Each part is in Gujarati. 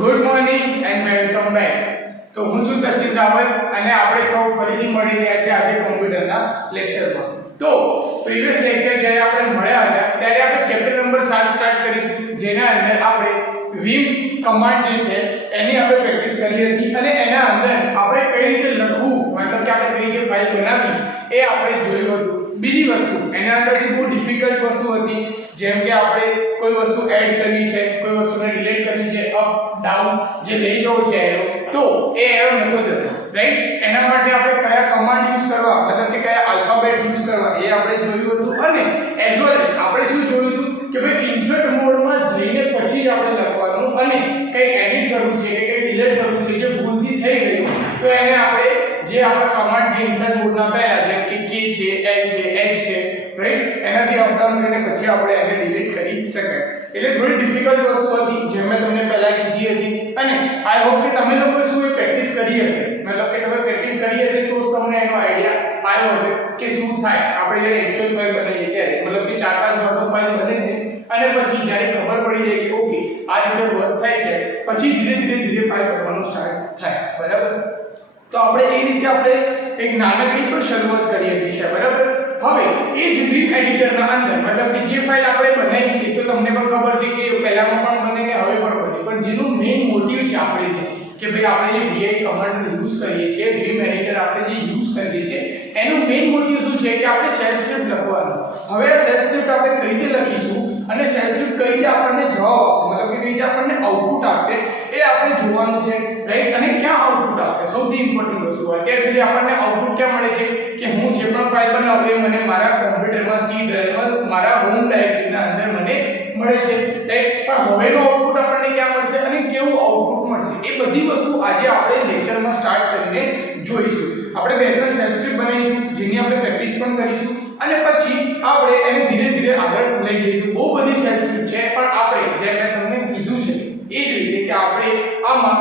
Good morning and welcome back. તો હું છું સચિન રાવલ અને આપણે સૌ ફરીથી મળી રહ્યા છે આજે કોમ્પ્યુટરના લેક્ચરમાં. તો પ્રીવિયસ લેક્ચર જ્યારે આપણે મળ્યા હતા ત્યારે આપણે ચેપ્ટર નંબર 7 સ્ટાર્ટ કર્યું જેના અંદર આપણે vim કમાન્ડ જે છે એની આપણે પ્રેક્ટિસ કરી હતી અને એના અંદર આપણે કઈ રીતે લખવું મતલબ કે આપણે કઈ રીતે ફાઇલ બનાવવી એ આપણે જોયું હતું. બીજી વસ્તુ એના અંદરથી બહુ ડિફિકલ્ટ વસ્તુ હતી જેમ કે આપણે કોઈ વસ્તુ એડ કરવી છે, કોઈ વસ્તુને ડિલીટ કરવી છે, અપ ડાઉન જે લઈ જવો છે એરો, તો એ એરો નતો જતો, રાઈટ? એના માટે આપણે કયા કમાન્ડ યુઝ કરવા મતલબ કે કયા આલ્ફાબેટ યુઝ કરવા એ આપણે જોયું હતું અને એઝ વેલ એઝ આપણે શું જોયું હતું કે ભાઈ ઇન્સર્ટ મોડમાં જઈને પછી જ આપણે લખવાનું અને કઈ એડિટ કરવું છે કે કઈ ડિલીટ કરવું છે જે ભૂલથી થઈ ગયું તો એને આપણે જે આપણા કમાન્ડ છે ઇન્સર્ટ મોડના પહેલા જેમ કે કે છે, એલ છે, એચ છે, રાઈટ? એનાથી અપ ડાઉન કરીને પછી આપણે એને ડિલીટ કરી શકાય. એટલે થોડી ડિફિકલ્ટ વસ્તુ હતી જેમ મેં તમને પહેલા કીધી હતી અને આઈ હોપ કે તમે લોકો શું એ પ્રેક્ટિસ કરી હશે મતલબ કે તમે પ્રેક્ટિસ કરી હશે તો જ તમને એનો આઈડિયા આવ્યો હશે કે શું થાય આપણે જ્યારે એક્સેલ ફાઇલ બનાવીએ ત્યારે મતલબ કે 4-5 વાર ફાઇલ બને ને અને પછી જ્યારે ખબર પડી જાય કે ઓકે આ રીતે વર્ક થાય છે પછી ધીરે ફાઇલ કરવાનું સ્ટાર્ટ થાય, બરાબર? તો આપણે એ રીતે આપણે એક નાનકડી પણ શરૂઆત કરી હતી છે, બરાબર? હવે એ જ vim એડિટરના અંદર મતલબ કે જે ફાઇલ આપણે બનાવી એ તો તમને પણ ખબર છે કે પહેલામાં પણ બને ને હવે પણ બને પણ જેનું મેઇન મોટિવ છે આપણે કે ભાઈ આપણે જે vi કમાન્ડ યુઝ કરીએ છીએ vim એડિટર આપણે જે યુઝ કરીએ છીએ એનું મેઇન મોટિવ શું છે કે આપણે શેલ સ્ક્રિપ્ટ લખવાનું. હવે આ શેલ સ્ક્રિપ્ટ આપણે કઈ રીતે લખીશું અને શેલ સ્ક્રિપ્ટ કઈ રીતે આપણને જવાબ આપશે મતલબ કે કઈ રીતે આપણને આઉટપુટ આપશે એ આપણે જોવાનું છે, રાઈટ? અને ક્યાં આઉટપુટ આવશે સૌથી ઇમ્પોર્ટન્ટ વસ્તુ અત્યાર સુધી આપણને આઉટપુટ ક્યાં મળે છે કે હું જે પણ ફાઇલ બનાવું એ મને મારા કમ્પ્યુટરમાં સી ડ્રાઈવમાં મારા હોમ ડાયરેક્ટરીના અંદર મને મળે છે, રાઈટ? પણ હવેનો આઉટપુટ આપણને ક્યાં મળશે અને કેવું આઉટપુટ મળશે એ બધી વસ્તુ આજે આપણે લેક્ચરમાં સ્ટાર્ટ કરીને જોઈશું. આપણે બે ત્રણ શેલ સ્ક્રિપ્ટ બનાવીશું જેની આપણે પ્રેક્ટિસ પણ કરીશું અને પછી આપણે એને ધીરે આગળ લઈ જઈશું. બહુ બધી શેલ સ્ક્રિપ્ટ છે પણ આપણે જેમ મેં તમને કીધું છે એ જ રીતે કે આપણે આમાં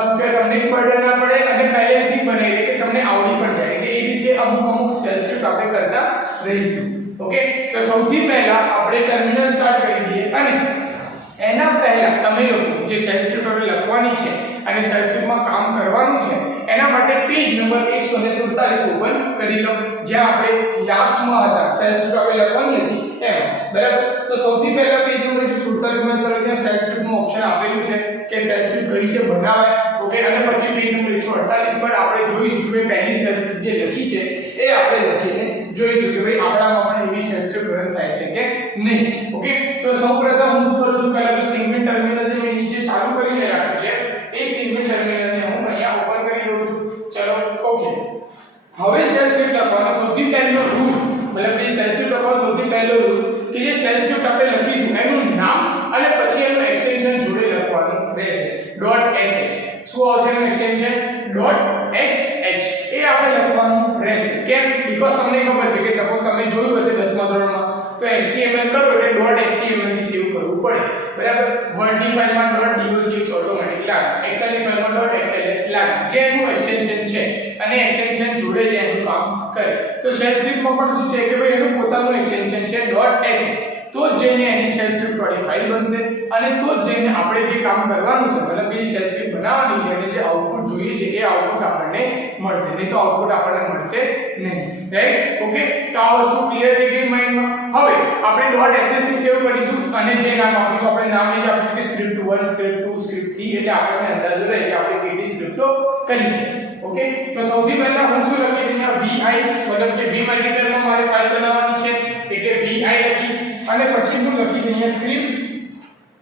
શું કે તમને બર્ડન ના પડે અને બેલેન્સિંગ બને એટલે કે તમને આવડી પણ જાય એટલે એ રીતે અમુક શેલ સ્ક્રિપ્ટ આપણે કરતા રહીશું. ઓકે, તો સૌથી પહેલા આપણે ટર્મિનલ સ્ટાર્ટ કરી દઈએ અને એના પહેલા તમે લોકો જે શેલ સ્ક્રિપ્ટ આપણે લખવાની છે અને શેલ સ્ક્રિપ્ટમાં કામ કરવાનું છે એના માટે પેજ નંબર 147 ઓપન કરી લો જ્યાં આપણે લાસ્ટમાં હતા શેલ સ્ક્રિપ્ટ આપણે લખવાની હતી એમ, બરાબર? તો સૌથી પહેલા પેજ નંબર 147 માં તરફ ત્યાં શેલ સ્ક્રિપ્ટનું ઓપ્શન આપેલું છે કે શેલ સ્ક્રિપ્ટ કઈ રીતે બનાવાય. ઓકે, અને પછી પેજ નંબર 148 પર આપણે જોઈશું કે પહેલી શેલ સ્ક્રિપ્ટ જે લખી છે એ આપણે લખીને જોઈશું કે ભાઈ આપણામાં પણ એવી શેલ સ્ક્રિપ્ટ રન થાય છે કે નહીં. ઓકે, તો સૌપ્રથમ હું શું કરું છું પહેલા તો સિંગલ ટર્મિનલ જે મેં નીચે ચાલુ કરીને રાખ્યું છે એક સિંગલ ટર્મિનલને હું અહીંયા ઓપન કરી દઉં છું. ચલો, ઓકે. હવે શેલ સ્ક્રિપ્ટ લખવાનો સૌથી પહેલો રૂલ મતલબ કે શેલ સ્ક્રિપ્ટ લખવાનો સૌથી પહેલો રૂલ કે જે શેલ સ્ક્રિપ્ટ આપણે લખીશું એનું નામ અને પછી એનું એક્સટેન્શન જોડે લખવાનું રહેશે. .sh શું આવશે એનું એક્સટેન્શન? .sh એ આપણે લખવાનું રહેશે. કેમ? બીકોઝ તમને ખબર છે કે સપોઝ તમે જોયું હશે 10મા ધોરણમાં તો HTML કરો એટલે .html થી સેવ કરવું પડે, બરાબર? વર્ડ ની ફાઇલમાં .docx ઓટોમેટિક લાગે, એક્સેલ ની ફાઇલમાં .xls લાગે જે એનું એક્સટેન્શન છે અને એક્સટેન્શન જોડે જ એનું કામ કરે. તો શેલ સ્ક્રિપ્ટમાં પણ શું છે કે ભાઈ એનું પોતાનું એક્સટેન્શન છે .sh તો જ જઈને એની શેલ સ્ક્રિપ્ટ વાળી ફાઇલ બનશે અને તો જ જઈને આપણે જે કામ કરવાનું છે મતલબ કે શેલ સ્ક્રિપ્ટ બનાવવાની છે અને જે આઉટપુટ જોઈએ છે એ આઉટપુટ આપણને મળશે, નહીં તો આઉટપુટ આપણને મળશે નહીં, રાઈટ? ઓકે, તો આ વસ્તુ ક્લિયર થઈ ગઈ માઇન્ડમાં. હવે આપણે .sh થી સેવ કરીશું અને જે નામ આપીશું આપણે નામ એ જ આપીશું કે સ્ક્રિપ્ટ 1 સ્ક્રિપ્ટ 2 સ્ક્રિપ્ટ 3 એટલે આપણને અંદાજો રહે કે આપણે કેટલી સ્ક્રિપ્ટો કરી છે. ઓકે, તો સૌથી પહેલા હું શું લખીશ અહીંયા vi મતલબ કે vim એડિટરમાં મારે ફાઇલ બનાવવાની છે એટલે vi લખીશ અને પછી હું લખીશ અહીંયા સ્ક્રિપ્ટ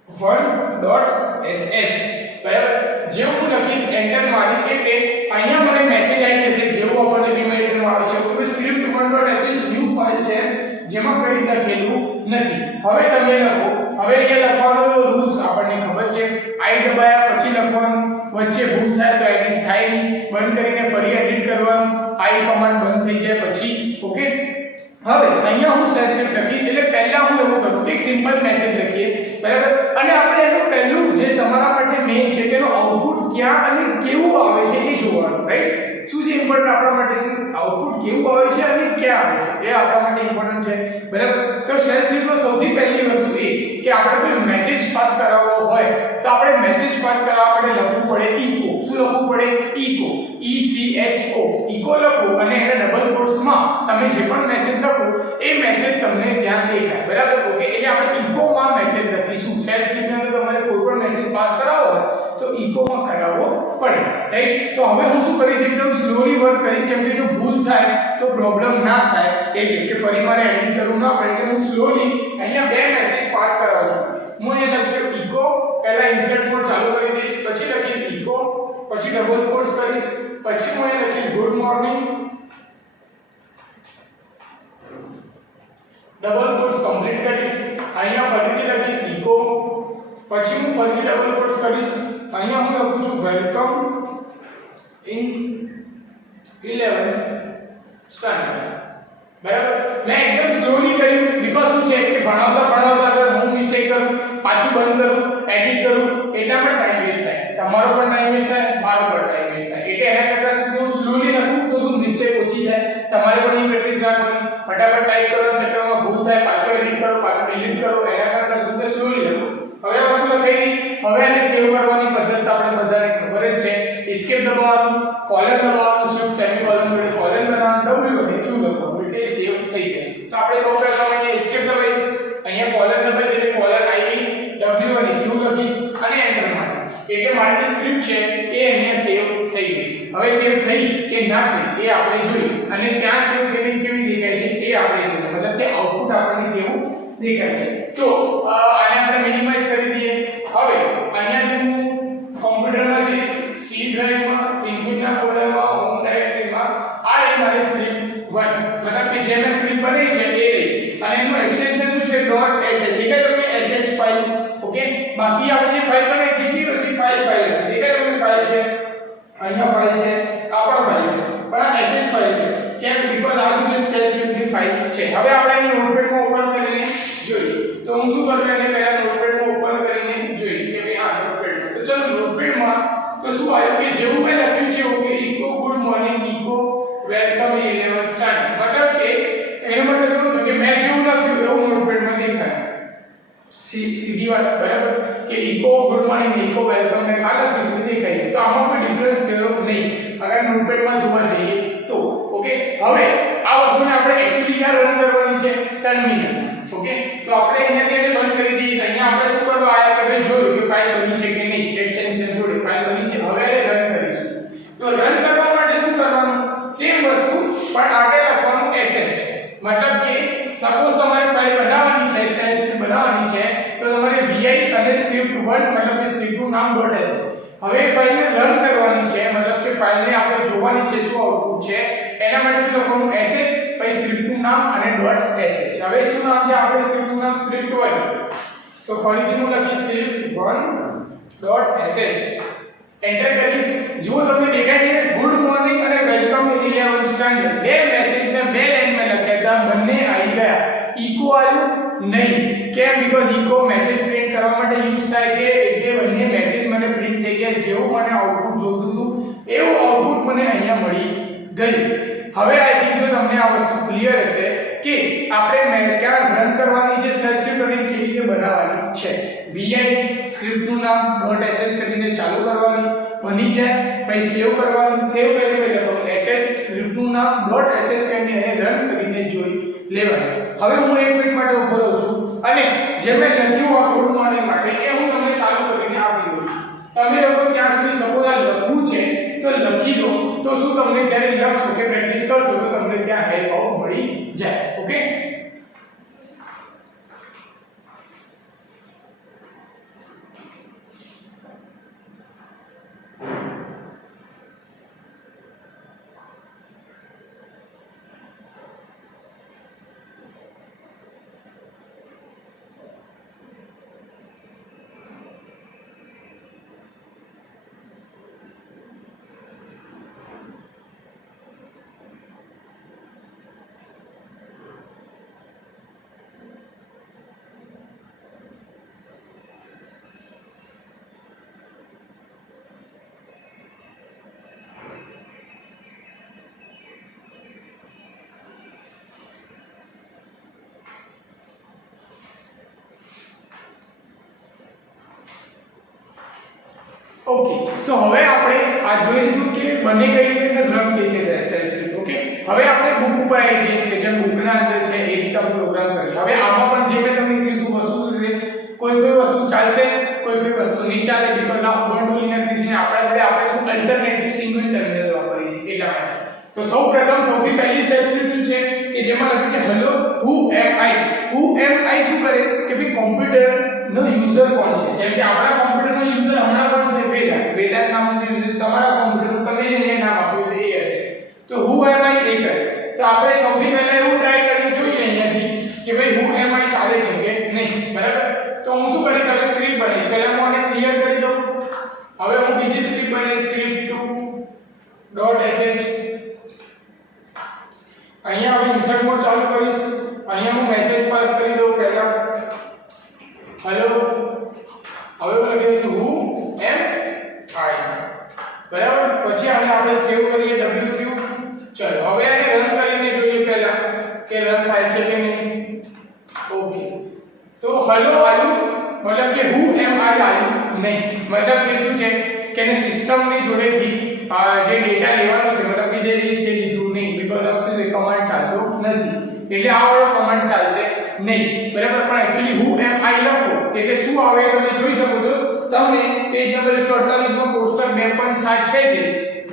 1.sh, બરાબર? જેવું હું લખીશ એન્ટર મારી એટલે અહીંયા મને મેસેજ આવી જશે જેવું આપણને vim એડિટરમાં આવે છે કે સ્ક્રિપ્ટ 1.sh ન્યૂ ફાઇલ છે જેમાં કંઈ લખેલું નથી. હવે તમે લખો. હવે અહીંયા લખવાનો રૂલ્સ આપણને ખબર છે. i દબાયા પછી લખવાનું, વચ્ચે ભૂલ થાય તો એડિટ થાય નહીં, બંધ કરીને ફરી એડિટ કરવાનું, i કમાન્ડ બંધ થઈ જાય પછી. ઓકે, હવે અહીંયા હું શેલ સ્ક્રિપ્ટ લખી એટલે પહેલા હું એવું કરું કે એક સિમ્પલ મેસેજ લખીએ, બરાબર? અને આપણે એનું પહેલું જે તમારા માટે મેઇન છે તેનો આઉટપુટ ક્યાં અને કેવું આવે છે એ જોવાનું, રાઈટ? શું છે ઇમ્પોર્ટન્ટ આપણા માટે? આઉટપુટ કેવું આવે છે અને ક્યાં આવે છે એ આપણા માટે ઇમ્પોર્ટન્ટ છે, બરાબર? તો શેલ સ્ક્રિપ્ટમાં સૌથી પહેલી વસ્તુ એ કે આપણે કોઈ મેસેજ પાસ કરાવવો હોય તો આપણે મેસેજ પાસ કરાવવા માટે લખવું પડે ઇકો. શું લખવું પડે? ઇકો. ECHO ઇકો લખો અને એને ડબલ કોટ્સમાં તમે જે પણ મેસેજ લખો એ મેસેજ તમને ત્યાં દેખાય. બરાબર? ઓકે, એટલે આપણે ઇકોમાં મેસેજ લખીશું. સેલ સ્ક્રિપ્ટની અંદર તમારે કોઈ પણ મેસેજ પાસ કરાવવો હોય તો ઇકોમાં કરાવવો પડે. રાઈટ? તો હવે હું શું કરીશ, એકદમ સ્લોલી વર્ક કરીશ, કેમ કે જો ભૂલ થાય તો પ્રોબ્લેમ ના થાય, એટલે કે ફરી મારે એડિટ કરવું ના પડે. એટલે હું સ્લોલી અહીંયા બે મેસેજ પાસ કરાવું છું. હું અહીંયા લખ્યું ઇકો, પહેલા ઇન્સર્ટ કોડ ચાલુ કરી દઈશ, પછી લખીશ ઇકો, પછી ડબલ કોટ્સ કરીશ, પછી હું અહીંયા લખીશ good morning, double quotes complete કરીશ, અહીંયા ફરીથી લખીશ ઇકો, પછી હું ફરીથી ડબલ કોટ્સ કરીશ, અહીંયા હું લખું છું વેલકમ ઇન 11th સ્ટાન્ડર્ડ. બરાબર? મેં એકદમ સ્લોલી કર્યું, બીકોઝ શું છે કે ભણાવતા અગર હું મિસ્ટેક કરું, પાછું બંધ કરું, એડિટ કરું, એટલામાં ટાઈમ વેસ્ટ થાય. તમારો પણ ટાઈમ વેસ્ટ થાય, મારો પણ ટાઈમ વેસ્ટ થાય. એટલે એના કરતાં શું હું સ્લોલી લખું તો શું મિસ્ટેક ઓછી થાય. તમારે પણ એ પ્રેક્ટિસ રાખવાની. ફટાફટ ટાઈપ કરવાના ચક્કરમાં ભૂલ થાય, પાછું એડિટ કરો, પાછું ડિલીટ કરો, એના કરતાં શું સ્લોલી લખો. હવે આ વસ્તુ લખાઈ ગઈ. હવે આને સેવ કરવાની પદ્ધતિ આપણે બધાને ખબર જ છે. એસ્કેપ દબાવવાનું, કોલન દબાવવાનું, શિફ્ટ સેમિકોલન વડે કોલન બનાવવાનું, W અને Q લખવાનું, એટલે સેવ થઈ જાય. તો આપણે સૌ પ્રથમ અહીંયા એસ્કેપ દબાવીશું, અહીંયા કોલન દબાવીશ એટલે કોલન આવી, W અને Q લખીશ અને એન્ટર મારીશ. એટલે મારી જે સ્ક્રિપ્ટ છે એ અહીંયા સેવ થઈ ગઈ. હવે સેવ થઈ કે ના થઈ એ આપણે જોઈએ, અને ત્યાં સેવ થઈને કેવી દેખાય છે એ આપણે જોઈએ, મતલબ કે આઉટપુટ આપણને કેવું દેખાય છે. તો આને આપણે મિનિમાઇઝ કરી દઈએ. હવે અહીંયા જે હું કોમ્પ્યુટરમાં જે સી ડ્રાઈવમાં, સિંગના ફોલ્ડરમાં, હોમ ડાયરેક્ટરીમાં આ રહી મારી સ્ક્રિપ્ટ 1, મતલબ કે જે મેં સ્ક્રિપ્ટ બનાવી છે એ રહી, અને એનું એક્સટેન્શન શું છે .sh. દેખાય તમને sh ફાઇલ? ઓકે, બાકી આપણે જે ફાઇલ બનાવી દીધી હતી ફાઇલ દેખાય તમને ફાઇલ છે, અહીંયા ફાઇલ છે, આ પણ ફાઇલ છે, પણ આ sh ફાઇલ છે. કેમ? બીકોઝ આ શું છે સ્કેલ શીટની ફાઇલ છે. હવે આપણે એની નોટપેડમાં ઓપન કરીને જોઈએ. તો હું શું કરું, એને પહેલા નોટપેડમાં ઓપન કરીને જોઈશ કે ભાઈ હા નોટપેડમાં. તો ચલો નોટપેડમાં તો શું આવ્યું કે જેવું મેં લખ્યું છે okay, echo good morning, echo welcome in 11th standard. મતલબ કે એનો મતલબ એવું થયું કે મેં જેવું લખ્યું એવું નોટપેડમાં દેખાય. સીધી વાત. બરાબર? કે echo good morning, echo welcome મેં આ લખ્યું દેખાય. તો આમાં કોઈ ડિફરન્સ થયો નહીં અગર નોટપેડમાં જોવા જઈએ તો. ઓકે, હવે આ વસ્તુને આપણે એક્ચ્યુઅલી ક્યાં રન કરવાની છે? ટર્મિનલ. ઓકે, તો આપણે અહીંયાથી એને બંધ કરી દઈએ. અહીંયા આપણે શું કરવા આયા કે ભાઈ જોયું કે ફાઇલ બની છે કે નહીં, એક્સટેન્શન જોડે ફાઇલ બની છે. હવે એને રન કરીશું. તો રન કરવા માટે શું કરવાનું? સેમ વસ્તુ પણ આગળ લખવાનું sh. મતલબ કે સપોઝ તમારે ફાઇલ બનાવવાની છે, સેલ સ્ક્રિપ્ટ બનાવવાની છે, તો તમારે vi અને script1 મતલબ કે સ્ક્રિપ્ટનું નામ .sh. હવે ફાઇલને રન કરવાની છે, મતલબ કે ફાઇલને આપણે જોવાની છે શું આઉટપુટ છે, એના માટે શું લખવાનું? sh, પછી સ્ક્રિપ્ટનું નામ અને .sh. હવે શું નામ છે આપણે સ્ક્રિપ્ટનું નામ? script1. તો ફરીથી હું લખીશ script1.sh, એન્ટર કરીશ. જો તમને દેખાય છે ગુડ મોર્નિંગ અને વેલકમ ઇન 11th સ્ટાન્ડર્ડ બે મેસેજને બે લાઈનમાં લખ્યા હતા, બંને આવી ગયા. ઇકો આવ્યું નહીં. કેમ? બીકોઝ ઇકો મેસેજ પ્રિન્ટ કરવા માટે યુઝ થાય છે, એટલે બંને મેસેજ મને પ્રિન્ટ થઈ ગયા. જેવું મને આઉટપુટ જોતું હતું એવું આઉટપુટ મને અહીંયા મળી ગયું. હવે આઈ થિંક જો તમને આ વસ્તુ ક્લિયર હશે કે આપણે ક્યાં રન કરવાની છે સેલ સ્ક્રિપ્ટ અને કેવી રીતે બનાવવાની છે. vi સ્ક્રિપ્ટનું નામ .sh કરીને ચાલુ કરવાની, બની જાય પછી સેવ કરવાની, સેવ કરીને પછી લખવાનું sh, સ્ક્રિપ્ટનું નામ .sh કરીને એને રન કરીને જોઈ લેવાનું. હવે હું 1 મિનિટ માટે ઊભો રહું છું અને જે મેં લખ્યું આ ગુડ મોર્નિંગ માટે એ હું તમને ચાલુ કરીને આપી દઉં છું. તમે લોકો ત્યાં સુધી સપોઝ આ લખવું છે તો લખી દો, તો શું તમને જ્યારે લખશો કે પ્રેક્ટિસ કરશો તો તમને ત્યાં હેલ્પ આઉટ મળી જાય. ઓકે, ઓકે, તો હવે આપણે આ જોઈ લીધું કે બને કઈ રીતે અને રન કઈ રીતે સેલ સ્ક્રિપ્ટ. ઓકે, હવે આપણે બુક ઉપર આવી જઈએ કે જેમ બુકના અંદર છે એ રીતે આપણે પ્રોગ્રામ કરીએ. હવે આમાં પણ જે મેં તમને કીધું વસ્તુ છે કોઈ વસ્તુ ચાલશે કોઈ વસ્તુ નહીં ચાલે બીકોઝ આ ઉબુન્ટુ લિનક્સ છે આપણા ઘરે આપણે શું અલ્ટરનેટિવ સિંગલ ટર્મિનલ વાપરીએ છીએ એટલા માટે. તો સૌથી પહેલી સેલ સ્ક્રિપ્ટ શું છે કે જેમાં લખ્યું છે હેલો હુ એમ આઈ શું કરે કે ભાઈ કોમ્પ્યુટર નો યુઝર કોણ છે. જેમ કે આપણા કોમ્પ્યુટર નો યુઝર હમણાં કોણ છે વેદાંત નામનો યુઝર તમારા કોમ્પ્યુટર તમે જે નામ આપ્યું છે એ હશે. તો હુ એમ આઈ એ કરે. તો આપણે સૌથી પહેલા એવું ટ્રાય કરીને જોઈએ અહીંયાથી કે ભાઈ હુ એમ આઈ ચાલે છે કે નહીં. બરાબર, તો હું શું કરીશ હવે સ્ક્રિપ્ટ બનાવીશ. પહેલા હું આને ક્લિયર કરી દઉં. હવે હું બીજી સ્ક્રિપ્ટ બનાવીશ script2.sh. અહીંયા હવે ઇન્સર્ટ મોડ ચાલુ કરીશ. અહીંયા હું મેસેજ પાસ કરી દઉં પહેલા હેલો. હવે હું લખી દઉં હુ એમ આઈ. બરાબર, પછી આને આપણે સેવ કરીએ wq. ચલો હવે આને રન કરીને જોઈએ પહેલા કે રન થાય છે કે નહીં. ઓકે, તો હેલો આવ્યું મતલબ કે હુ એમ આઈ આવ્યું નહીં. મતલબ કે શું છે કે એને સિસ્ટમની જોડેથી જે ડેટા લેવાનો છે મતલબ કે જે છે લીધું નહીં બીકોઝ ઓફ શું કમાન્ડ ચાલતો નથી એટલે આ વાળો કમાન્ડ ચાલશે નહીં. બરાબર, પણ એક્ચ્યુઅલી હુ એમ આઈ લખો એટલે શું આવે તમે જોઈ શકો છો. તમને પેજ નંબર 148 માં કોષ્ટક 2.7 છે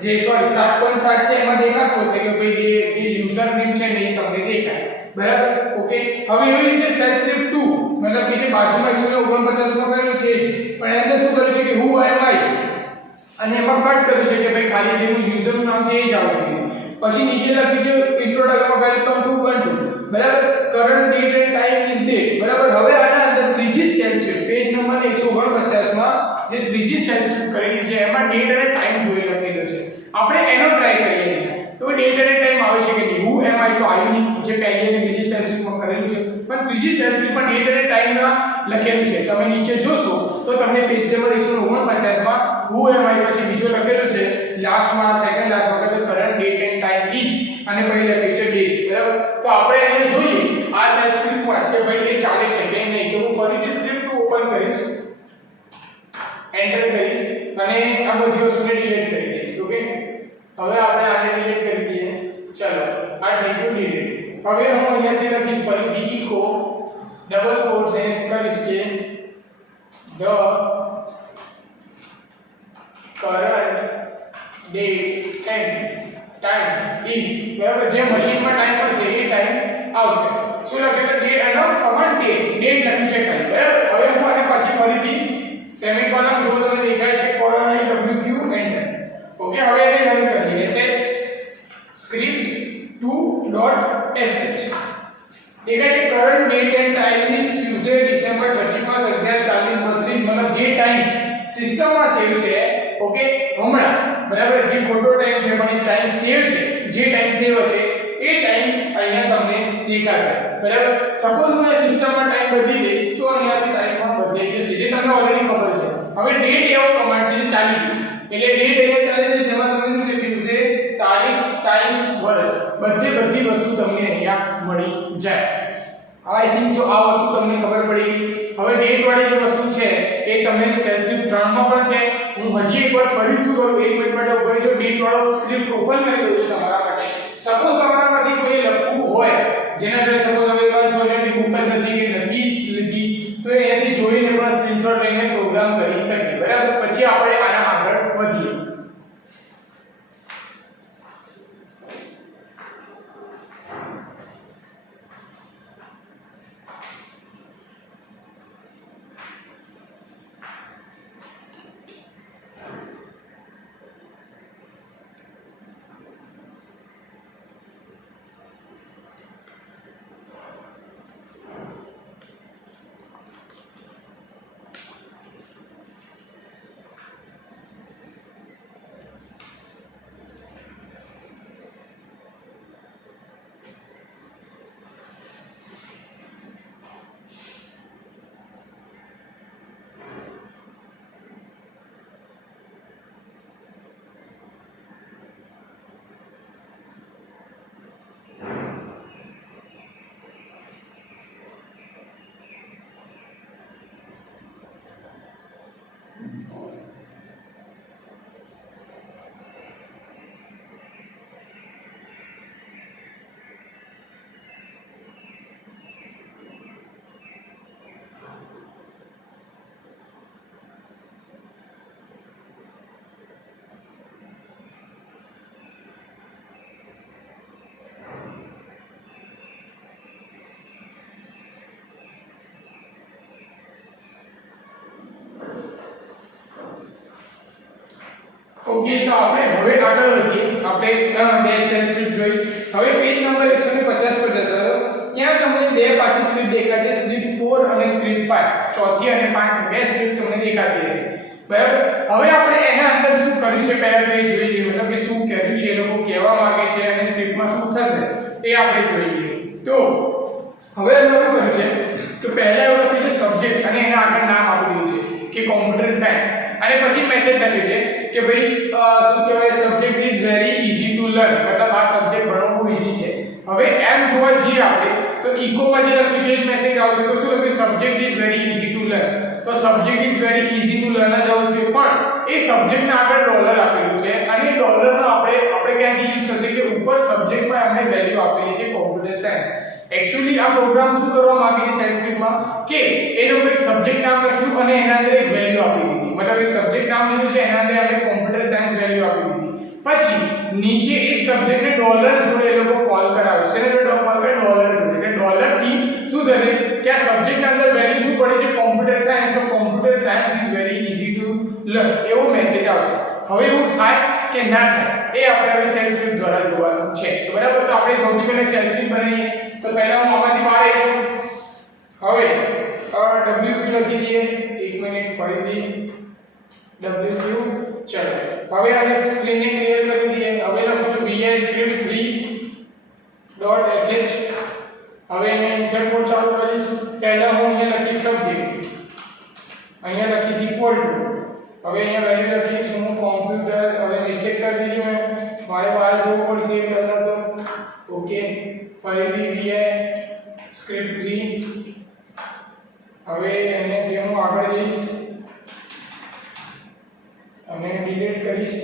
જે સોરી 7.7 છે એમાં દેખાતો હશે કે ભાઈ જે યુઝર નેમ છે ને એ તમને દેખાય. બરાબર, ઓકે. હવે એવી રીતે સેલ સ્ક્રિપ્ટ 2 મતલબ કે જે બાજુમાં 149 માં કરેલું છે પણ એને શું કર્યું છે કે હુ એમ આઈ અને એમાં કટ કર્યું છે કે ભાઈ ખાલી જેનું યુઝર નું નામ છે એ જ આવવું જોઈએ. પછી નીચે લખ્યું છે ઇન્ટ્રોડક્શન વેલકમ ટુ ઉબુન્ટુ. બરાબર, current date end time is date. બરાબર, હવે આના અંદર ત્રીજી સેલ છે પેજ નંબર 149 માં જે ત્રીજી સેલ સ્ક્રિપ્ટ કરેલી છે એમાં ડેટ અને ટાઈમ જોઈ લખેલો છે. આપણે એનો ટ્રાય કરીએ અહીંયા. તો ડેટ અને ટાઈમ આવે છે કે નહીં. હુ એમ આઈ તો આવ્યું નહીં જે પહેલી અને બીજી સેલ સ્ક્રિપ્ટમાં કરેલું છે પણ ત્રીજી સેલ સ્ક્રિપ્ટમાં ડેટ અને ટાઈમ લખેલું છે. તમે નીચે જોશો તો તમને પેજ નંબર 149 માં હુ એમ આઈ પછી બીજો લખેલું છે લાસ્ટમાં સેકન્ડ લાસ્ટમાં કે current date end time is અને પછી લખ્યું છે ડેટ. બરાબર, તો આપણે અહીંયા જોઈએ આ સેલ સ્ક્રિપ્ટમાં છે ભાઈ એ ચાલે છે કે નહીં. તો હું ફરીથી સ્ક્રિપ્ટ ઓપન કરીશ એન્ટર કરીશ અને આ બધી વસ્તુને ડિલીટ કરી દઈશ. ઓકે, હવે આપણે આને ડિલીટ કરી દઈએ. ચલો આ થઈ ગયું ડિલીટ. હવે હું અહીંયાથી લખીશ ફરીથી ઇકો ડબલ કોટ્સ એસ કરીશ કે the current date and time is. બરાબર, જે મશીનમાં ટાઈમ હશે એ ટાઈમ આવશે. શું લખે તો ડેટ એનો કમાન્ડ ડેટ લખ્યું છે ખાલી. બરાબર, હવે હું આને પછી ફરીથી સેમીકોલન જો તમને દેખાય છે કોલન અને wq એન્ટર. ઓકે, હવે એને રન કરીએ sh script2.sh. દેખાય છે current date end time is Tuesday December 31 11:40 મતલબ જે ટાઈમ સિસ્ટમમાં સેવ છે ઓકે હમણાં. બરાબર, જે ખોટો ટાઈમ છે પણ ટાઈમ સેવ છે જે ટાઈમ સેવ હશે એ ટાઈમ અહીંયા તમને દેખાશે. બરાબર, સપોઝ હું આ સિસ્ટમમાં ટાઈમ બદલી દઈશ તો અહીંયાથી ટાઈમ પણ બદલાઈ જશે જે તમને ઓલરેડી ખબર છે. હવે ડેટ એવો કમાન્ડ છે જે ચાલી ગયું એટલે ડેટ અહીંયા ચાલે છે જેમાં તમને શું છે ટ્યુઝડે તારીખ ટાઈમ વર્ષ બધી વસ્તુ તમને અહીંયા મળી જાય. આઈ થિંક સો આ વસ્તુ તમને ખબર પડી ગઈ. હવે ડેટ વાળી જે વસ્તુ છે એ તમને સેલ સ્ક્રિપ્ટ 3 માં પણ છે. હું હજી એકવાર ફરીથી કરું 1 મિનિટ માટે ઉભો રહેજો. ડેટ વાળો સ્ક્રિપ્ટ ઓપન કરી દઉં છું તમારા માટે. સપોઝ તમારામાંથી કોઈ લખવું હોય જેના જોડે સપોઝ હવે કન્સોલિડેટેડ બુક નથી કે નથી લીધી તો એનાથી જોઈને પણ સ્ક્રીનશોટ લઈને પ્રોગ્રામ કરી શકીએ. બરાબર, પછી આપણે આના આગળ વધીએ. ઓકે, તો આપણે હવે આગળ વધીએ. આપણે બે સેલ સ્ક્રિપ્ટ જોઈ. હવે પેજ નંબર 150 પર જતા રહો. ત્યાં તમને બે પાછી સ્ક્રિપ્ટ દેખાય છે, સ્ક્રિપ્ટ 4 અને સ્ક્રિપ્ટ 5. ચોથી અને પાંચ બે સ્ક્રિપ્ટ તમને દેખાતી હશે. બરાબર. હવે આપણે એના અંદર શું કર્યું છે પહેલા તો એ જોઈ લઈએ, મતલબ કે શું કર્યું છે, એ લોકો કહેવા માંગે છે અને સ્ક્રિપ્ટમાં શું થશે એ આપણે જોઈ લઈએ. તો હવે એ લોકો કર્યું છે કે પહેલા એવું લખ્યું છે સબ્જેક્ટ અને એના આગળ નામ આપેલું છે કે કોમ્પ્યુટર સાયન્સ, અને પછી મેસેજ લખ્યો છે કે ભાઈ શું કહેવાય, subject is very easy to learn, મતલબ આ સબ્જેક્ટ ભણવો બહુ ઈઝી છે. હવે એમ જોવા જઈએ આપણે તો ઇકોમાં જે લખ્યું છે એ મેસેજ આવશે તો શું લખ્યું, subject is very easy to learn. તો subject is very easy to learn જ આવવું જોઈએ, પણ એ સબ્જેક્ટના આગળ ડોલર આપેલું છે અને ડોલરનો આપણે ક્યાંથી યુઝ થશે કે ઉપર સબ્જેક્ટમાં એમણે વેલ્યુ આપેલી છે કોમ્પ્યુટર સાયન્સ. એકચ્યુઅલી આ પ્રોગ્રામ શું કરવા માંગે છે સાયન્સમાં કે એ લોકો એક સબ્જેક્ટ નામ લખ્યું અને એના અંદર એક વેલ્યુ આપી દીધી, મતલબ એક સબ્જેક્ટ નામ લીધું છે એના અંદર આપણે કોમ્પ્યુટર સાયન્સ વેલ્યુ આપી દીધી. પછી નીચે એક સબ્જેક્ટને ડોલર જોડે એ લોકો કોલ કરાવે છે, એને જોડે કોલ કરે ડોલર જોડે, એટલે ડોલર થી શું થશે કે આ સબ્જેક્ટના અંદર વેલ્યુ શું પડે છે, કોમ્પ્યુટર સાયન્સ. તો computer science is very easy to learn એવો મેસેજ આવશે. હવે એવું થાય કે ના થાય એ આપણે હવે સેલ સ્ક્રિપ્ટ દ્વારા જોવાનું છે. તો બરાબર, તો આપણે સૌથી પહેલા સેલ સ્ક્રિપ્ટ બનાવીએ. તો પહેલા હું આમાંથી બહાર આવી જાઉં. હવે WQ લખી દઈએ. 1 મિનિટ ફરીથી WQ. ચલો હવે આને સ્ક્રીનને ક્લિયર કરી દઈએ. હવે લખું છું vi script 3.sh. હવે એને ઇન્સર્ટ કોડ ચાલુ કરીશ. પહેલા હું અહીંયા લખીશ સબ્જેક્ટ, અહીંયા લખીશ ઇક્વલ ટુ, હવે અહીંયા વેલ્યુ લખીશ હું કોમ્પ્યુટર. હવે મિસ્ટેક કરી દીધી મેં, મારે બહાર જવું પડશે એ પહેલા તો. ઓકે, ફરીથી vi script 3. હવે એને જે હું આગળ જઈશ અને ડિલીટ કરીશ.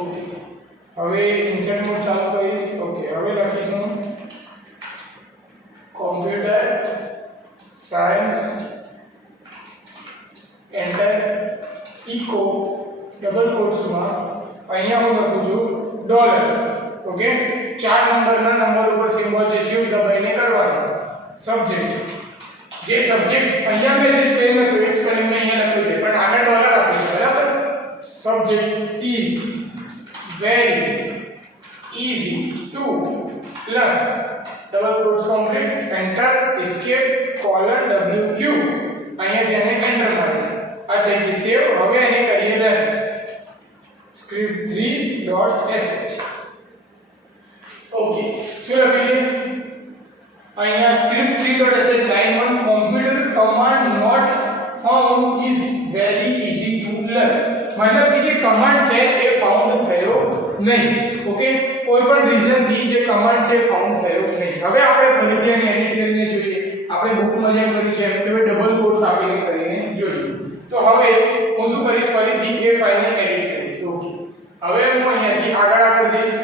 ઓકે, હવે ઇન્સર્ટ મોડ ચાલુ કરીશ. ઓકે, હવે લખીશું computer science, enter, echo double કોટ્સમાં અહીંયા હું લખું છું ડોલર. ઓકે, 4 નંબરના નંબર ઉપર સિમ્બોલ છે શિફ્ટ દબાઈને કરવાનું. સબ્જેક્ટ, જે સબ્જેક્ટ અહીંયા મેં જે સ્પેલિંગ લખ્યું એ સ્પેલિંગ મેં અહીંયા લખ્યું છે, પણ આગળ ડોલર આપ્યું છે. બરાબર. Subject is very easy to learn, double quotes complete, enter, escape, colon, WQ. અહીંયા જેને એન્ટર મારીશ આ થઈ ગઈ સેવ. હવે એને કરીએ રન. script 3.sh. ઓકે, શું લખ્યું છે અહીંયા script 3.sh line 1, computer command not found is very easy to learn, મતલબ કે જે કમાન્ડ છે એ ફાઉન્ડ થયો નહીં. ઓકે, કોઈ પણ રીઝન થી જે કમાન્ડ છે ફાઉન્ડ થયો નહીં. હવે આપણે ફરીથી એને એડિટ કરીને જોઈએ. આપણે બુકમાં જેમ કર્યું છે એમ કે ડબલ કોટ્સ આપીને કરીને જોઈએ. તો હવે હું શું કરીશ, ફરીથી એ ફાઇલને એડિટ કરીશ. ઓકે, હવે હું અહીંયાથી આગળ જઈશ.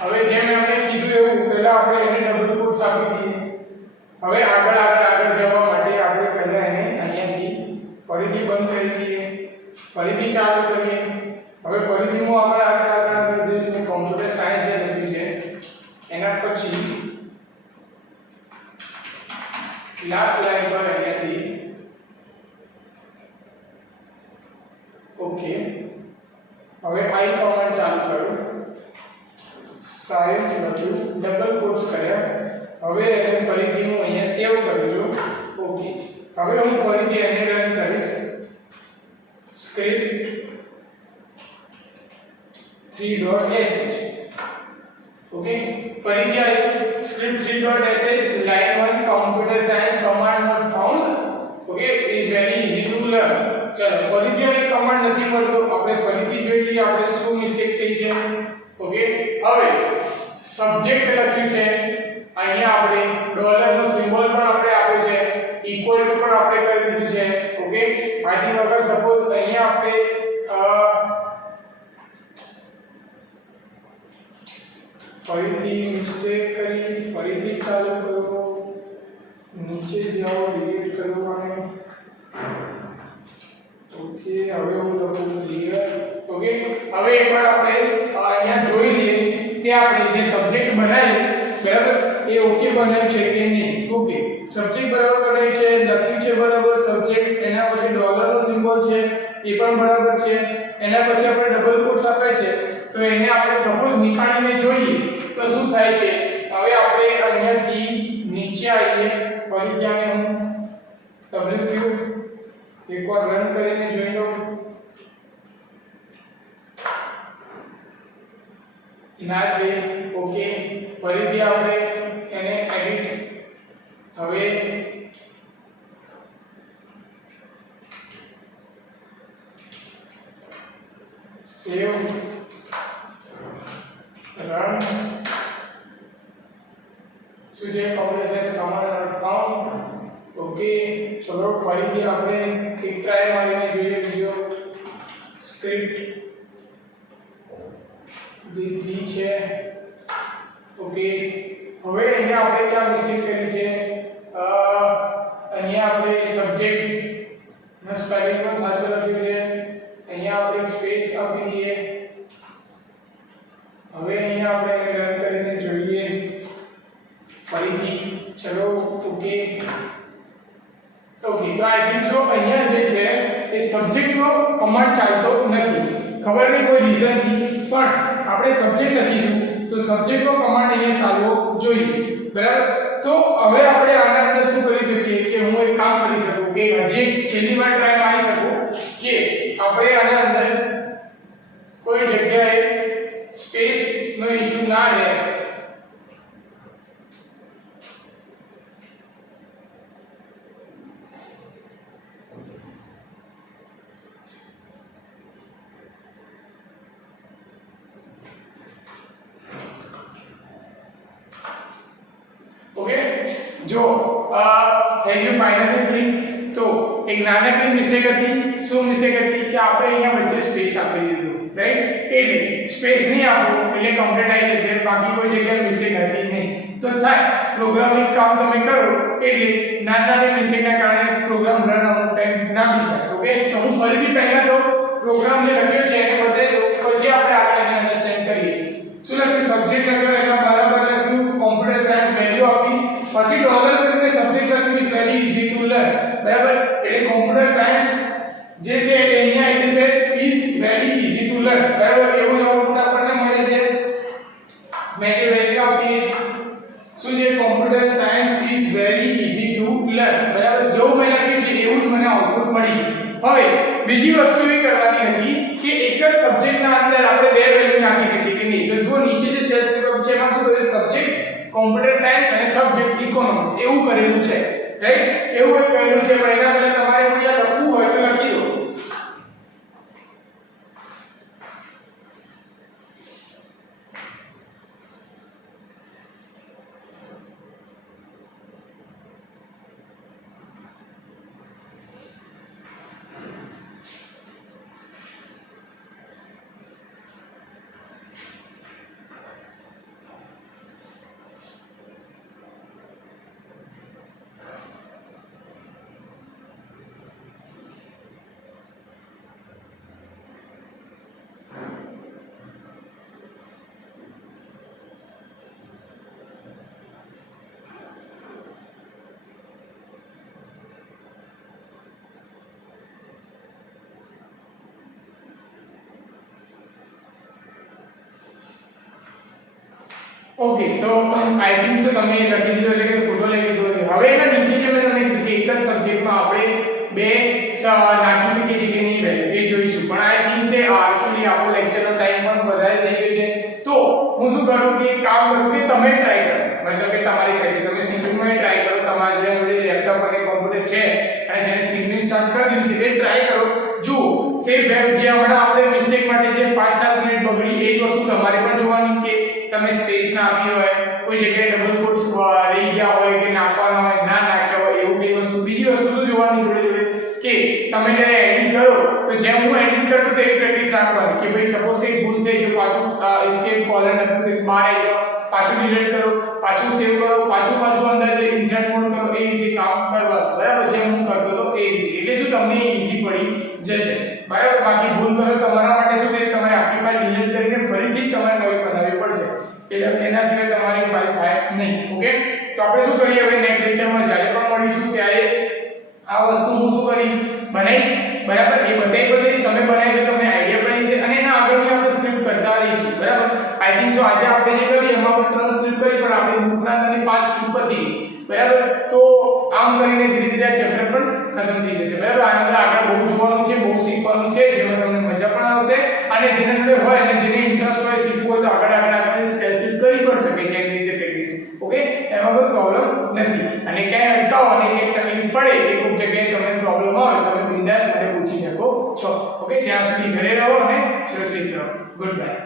હવે જેમ આપણે કીધું એવું પહેલા આપણે એને ડબલ કોટ્સ આપી દઈએ. હવે આગળ જવા માટે આપણે પહેલા એને અહીંયાથી ફરીથી બંધ કરી દઈએ, ફરીથી ચાલુ કરીએ. હવે ફરીથી હું આગળ જઈશ. કોમ્પ્યુટર સાયન્સ જે લખ્યું છે એના પછી લાસ્ટ લાઈન પર અહીંયાથી ઓકે. હવે આઈ કમાન્ડ ચાલુ કરું, સાયન્સ લખ્યું, ડબલ કોટ્સ કર્યા. હવે એને ફરીથી હું અહીંયા સેવ કરું છું. ઓકે, હવે હું ફરીથી એને રન કરીશ. Script 3.sh. ઓકે, ફરીથી આવ્યું script 3.sh line 1, computer science command not found. Okay, is very easy to learn. ચલો ફરીથી હવે કમાન્ડ નથી મળતો, આપણે ફરીથી જોઈ લઈએ આપણે શું મિસ્ટેક થઈ છે. ઓકે, હવે સબ્જેક્ટ લખ્યું છે, અહીંયા આપણે ડોલરનો સિમ્બોલ પણ આપણે આપ્યો છે, ઇક્વલ ટુ પણ આપણે કરી દીધું છે. ઓકે, આથી વગર સપોઝ અહીંયા આપણે ફરીથી મિસ્ટેક કરી, ફરીથી ચાલુ કરો, નીચે જાઓ, ડિલીટ કરો અને ઓકે, હવે હું લખું ક્લિયર. ઓકે, હવે એકવાર આપણે અહીંયા જોઈ લઈએ કે આપણે જે સબ્જેક્ટ બનાવ્યું બરાબર એ ઓકે બન્યું છે કે નહીં. ઓકે, સબ્જેક્ટ બરાબર બન્યું છે, લખ્યું છે બરાબર સબ્જેક્ટ, એના પછી ડોલરનો સિમ્બોલ છે એ પણ બરાબર એના પછી આપણે ડબલ કોટ્સ આપે છે તો એને આપણે સપોઝ નીકાળીને જોઈએ તો શું થાય છે હવે આપણે અહીંયાથી નીચે આવીએ ફરીથી આને હું WQ એકવાર રન કરીને જોઈ લઉં ના છે ઓકે ફરીથી આપણે એને એડિટ હવે સેવ રન શું છે compressor command not found okay ચલો ફરીથી આપણે એક ટ્રાય મારીને જોઈએ બીજો સ્ક્રિપ્ટ D3 છે ઓકે હવે અહીંયા આપણે ક્યાં મિસ્ટેક કરી છે અહીંયા આપણે સબ્જેક્ટ નો સ્પેલિંગ પણ સાચો લખ્યું છે અહીંયા આપણે સ્પેસ આપી દઈએ હવે અહીંયા આપણે રન કરીને જોઈએ ફરીથી ચલો ઓકે ઓકે તો આઈ થિંક સો અહીંયા જે છે એ સબ્જેક્ટ નો કમાન્ડ ચાલતો નથી ખબર નહીં કોઈ રીઝન થી પણ આપણે સબ્જેક્ટ લખીશું તો સબ્જેક્ટ નો કમાન્ડ અહીંયા ચાલવો જોઈએ બરાબર તો હવે આપણે આના અંદર શું કરી શકીએ કે હું એક કામ કરી શકું કે હજી છેલ્લી વાર ટ્રાય મારી શકું કે આપણે આના અંદર કોઈ જગ્યાએ સ્પેસ નો ઇશ્યુ ના રહે જો થઈ ગયું ફાઇનલી પ્રિન્ટ તો એક નાનકડી મિસ્ટેક હતી શું મિસ્ટેક હતી કે આપણે અહીંયા વચ્ચે સ્પેસ આપી દીધું રાઈટ એટલે સ્પેસ નહીં આપો એટલે કમ્પ્લીટ આવી જશે બાકી કોઈ જગ્યાએ મિસ્ટેક હતી નહીં તો થાય પ્રોગ્રામિંગ કામ તમે કરો એટલે નાની મિસ્ટેકના કારણે પ્રોગ્રામ રન અમુક ટાઈમ ના બી થાય ઓકે તો હું ફરીથી પહેલા તો પ્રોગ્રામ જે લખ્યો છે એને બતાવી દઉં પછી આપણે આગળ એને અન્ડરસ્ટેન્ડ કરીએ શું લખ્યું સબ્જેક્ટ લખ્યો એના બરાબર લખ્યું કોમ્પ્યુટર સાયન્સ વેલ્યુ આપી પછી ડોલર કરીને સબ્જેક્ટ લખ્યું is very easy to learn બરાબર એટલે કોમ્પ્યુટર સાયન્સ જે છે એ અહીંયા આવી જશે is very easy to learn બરાબર એવું જ આઉટપુટ આપણને મળે છે મેં જે વેલ્યુ આપી શું છે computer science is very easy to learn બરાબર જો મેં લખ્યું છે એવું જ મને આઉટપુટ મળી હવે બીજી વસ્તુ એ કરવાની હતી કે એક જ સબ્જેક્ટના અંદર આપણે બે વેલ્યુ નાખી શકીએ કે નહીં તો જો નીચે જે સેલ સ્ક્રિપ્ટ છે એમાં શું કહ્યું સબ્જેક્ટ કોમ્પ્યુટર સાયન્સ અને સબ્જેક્ટ ઇકોનોમિક્સ એવું કરેલું છે રાઈટ એવું એક કરેલું છે પણ એના પહેલા તમારે કોઈ લખવું હોય તો લખી દો ઓકે તો આઈ થિંક સો તમે લખી દીધો છે કે ફોટો લઈ લીધો છે હવે એના નીચે જે મેં તમને કીધું કે એક જ સબ્જેક્ટમાં આપણે બે નાખી શકીએ છીએ કે નહીં વેલ્યુ એ જોઈશું પણ આઈ થિંક છે એક્ચ્યુઅલી આપણો લેક્ચરનો ટાઈમ પણ વધારે થઈ ગયો છે તો હું શું કરું કે એક કામ કરું કે તમે ટ્રાય કરો મતલબ કે તમારી સાથે તમે સિંગિંગમાં ટ્રાય કરો તમારા જોડે લેપટોપ અને કોમ્પ્યુટર છે અને જેને સિંગિંગ સ્ટાર્ટ કરી દીધું છે તે ટ્રાય કરો જો સે વેબ જે હમણાં આપણે મિસ્ટેક માટે જે 5-7 મિનિટ બગડી એ વસ્તુ તમારે પણ જોવાની કે તમે સ્પેસ ના આપી હોય કોઈ જગ્યાએ ડબલ કોટ્સ રહી ગયા હોય કે નાખવાના હોય ના નાખ્યા હોય એવું કઈ વસ્તુ બીજી વસ્તુ શું જોવાની જોડે જોડે કે તમે જ્યારે એડિટ કરો તો જેમ હું એડિટ કરતો તો એવી પ્રેક્ટિસ રાખવાની કે ભાઈ સપોઝ કંઈક ભૂલ થઈ તો પાછું એસ્કેપ કોલન લખ્યું કંઈક બહાર આવી જાઓ પાછું ડિલીટ કરો પાછું સેવ કરો પાછું અંદર જે ઇન્સર્ટ મોડ કરો એ રીતે કામ કરવાનું બરાબર જેમ હું કરતો તો એ રીતે એટલે શું તમને ઈઝી પડી જશે બરાબર બાકી ભૂલ કરો તમારા માટે શું છે તમારે આખી ફાઇલ ડિલીટ કરીને ફરીથી તમારે નવી બનાવવી પડશે એટલે એના સિવાય તમારી ફાઇલ થાય નહીં ઓકે તો આપણે શું કરીએ હવે નેક્સ્ટ લેક્ચરમાં જ્યારે પણ મળીશું ત્યારે આ વસ્તુ હું શું કરીશ બનાવીશ બરાબર એ બતાવી તમે બનાવી તો તમને આઈડિયા પડી છે બરાબર. આઈ થિંક જો આજે આપણે જે કરી એમાં આપણે 3 સ્લીપ કરી પણ આપણે બુકના અંદરની 5 સ્લીપ પતી ગઈ બરાબર. તો આમ કરીને ધીરે ધીરે આ ચેપ્ટર પણ ખતમ થઈ જશે બરાબર. આના અંદર આગળ બહુ જોવાનું છે, બહુ શીખવાનું છે, જેમાં તમને મજા પણ આવશે અને જેને જોડે હોય અને જેને ઇન્ટરેસ્ટ હોય શીખવું હોય તો આગળ સ્કેલ શીટ કરી પણ શકે છે એની રીતે પ્રેક્ટિસ. ઓકે, એમાં કોઈ પ્રોબ્લેમ નથી. અને ક્યાંય અટકાવો અને ક્યાંય તકલીફ પડે કે કોઈ જગ્યાએ તમને પ્રોબ્લેમ આવે તમે બિંદાસ મને પૂછી શકો છો. ઓકે, ત્યાં સુધી ઘરે રહો અને સુરક્ષિત રહો. Good bye.